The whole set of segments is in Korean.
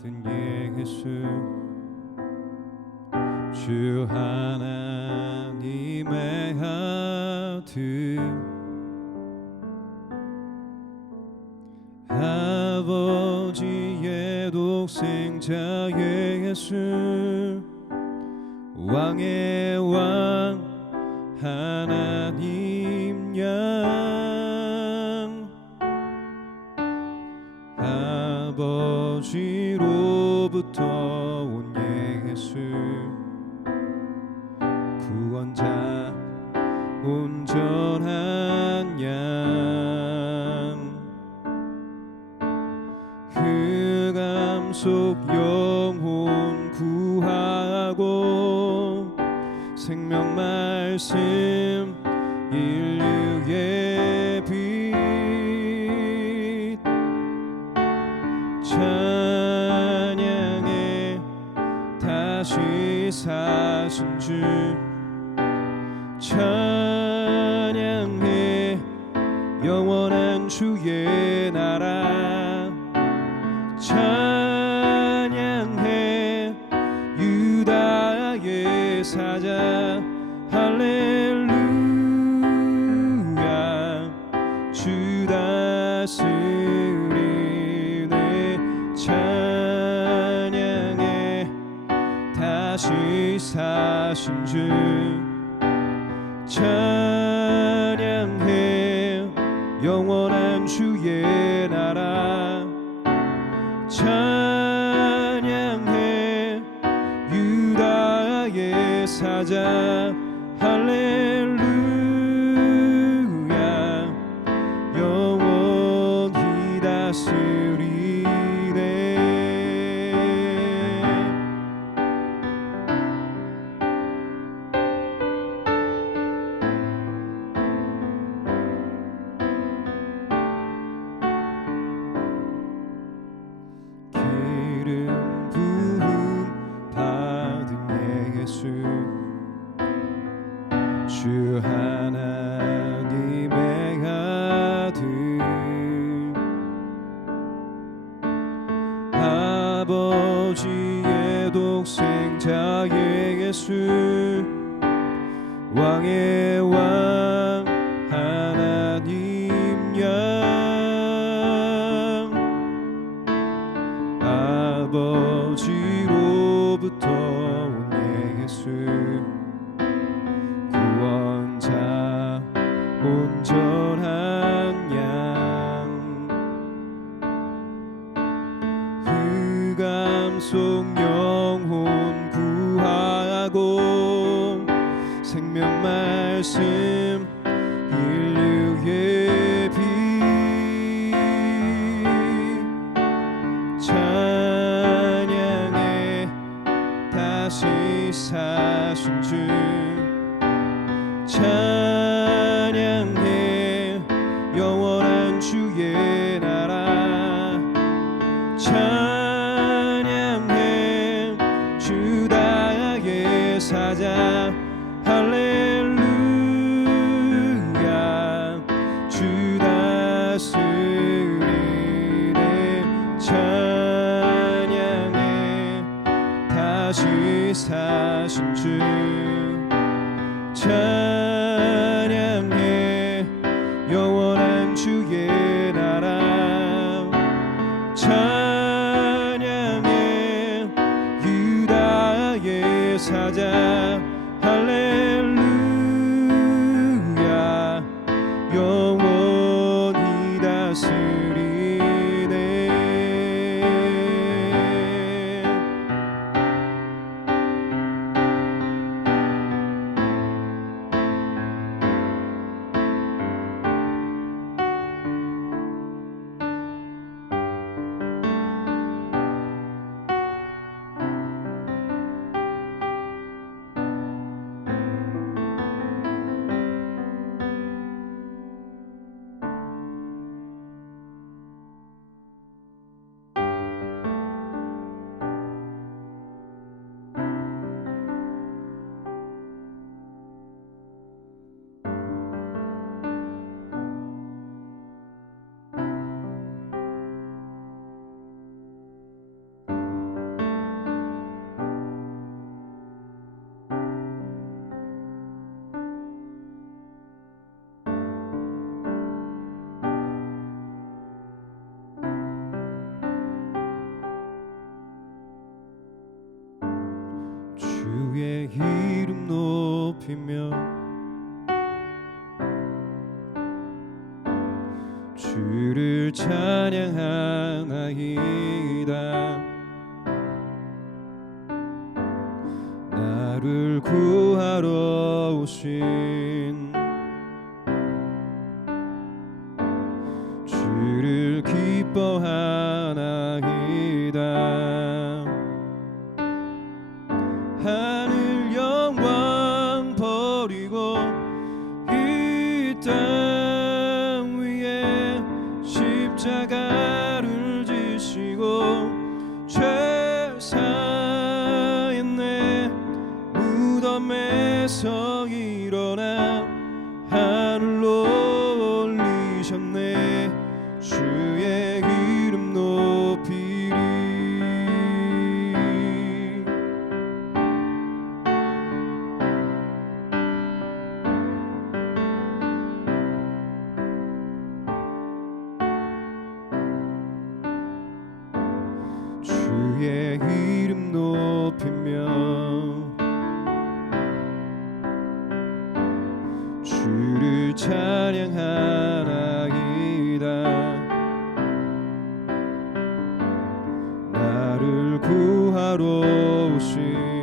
같은 예수 주 하나님의 아들. 아버지의 독생자 예수 왕의 왕 하나님. 처음부터 온 예수 구원자 온전한 양. 흑암 속 영혼 구하고 생명 말씀 사신 주 찬양해. 영원한 주의 일으키며 주를 찬양하 这个。 구하러 오신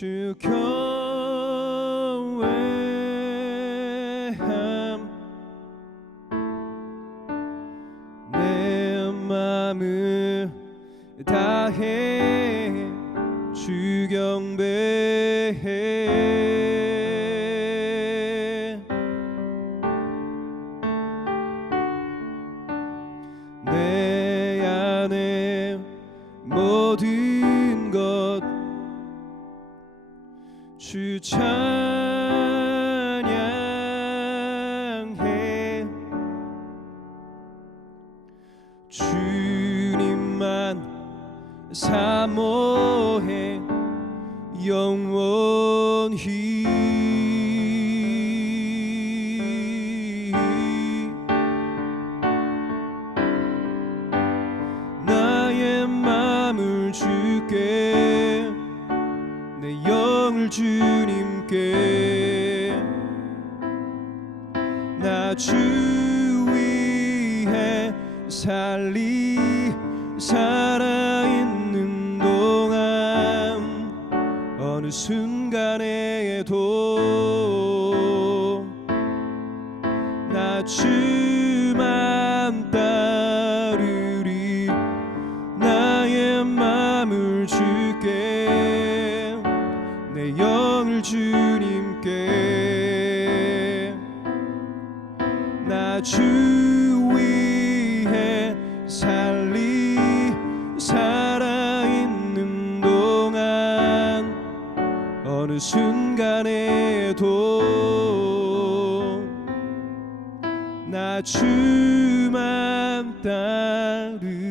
주 교회함 내 마음을 다해 주 경배해 주 위해 살리 살아있는 동안 어느 순간에 tardu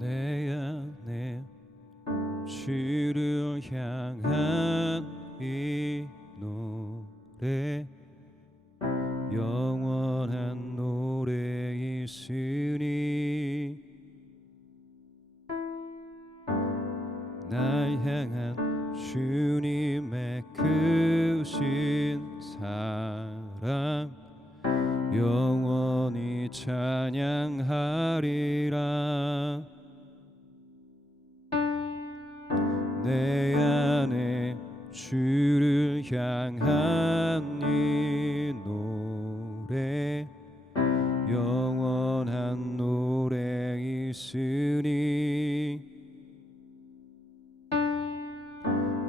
내 안에 주를 향한 이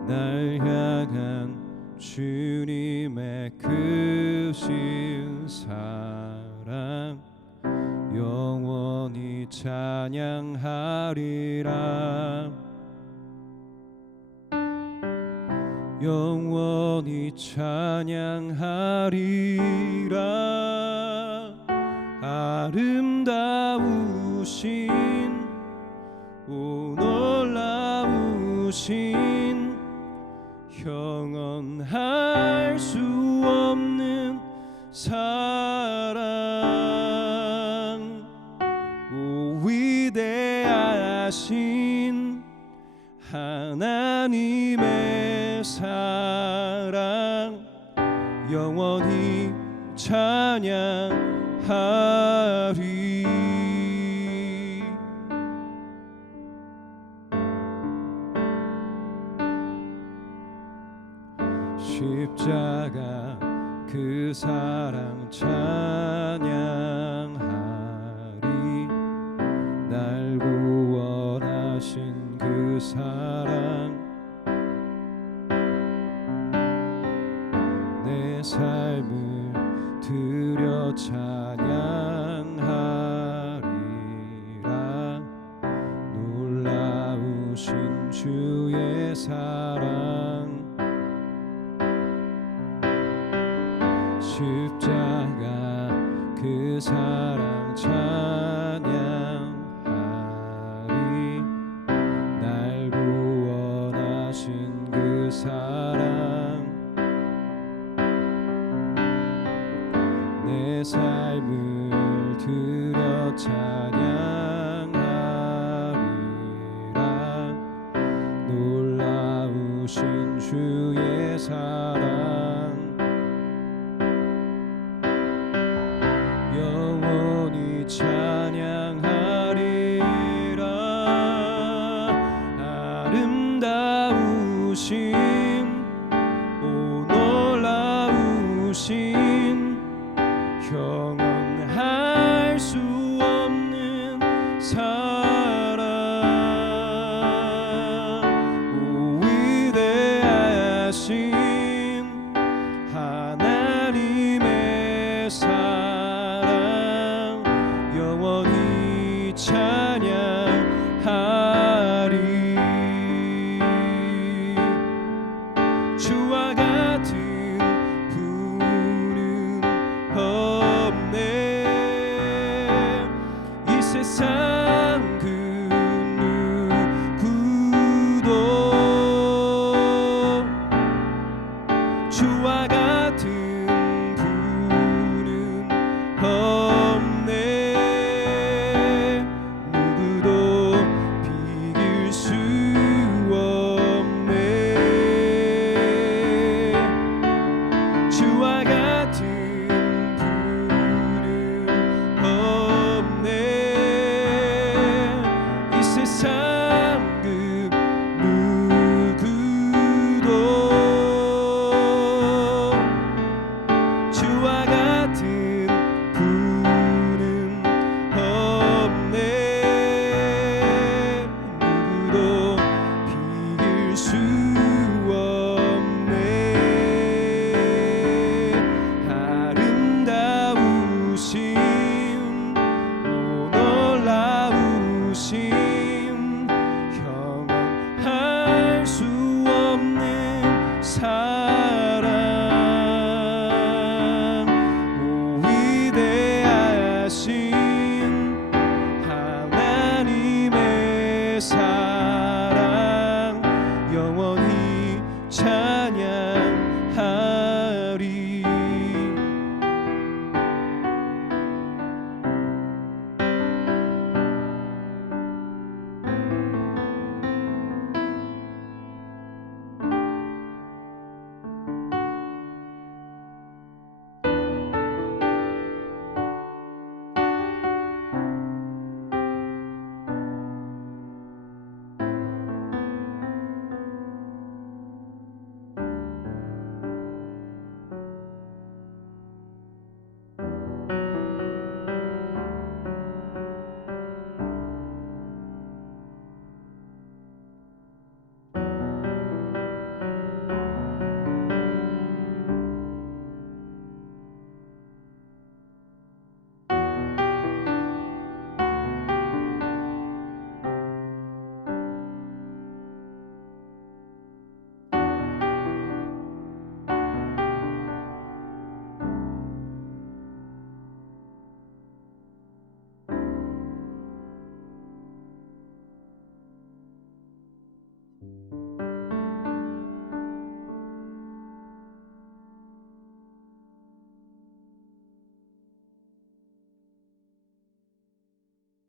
날 향한 주님의 크신 사랑. 영원히 찬양하리라. 영원히 찬양하리라. 아름다우신 오 놀라우신 하신 하나님의 사랑 영원히 찬양하리. 십자가 그 사랑 찬양 그 사랑 찬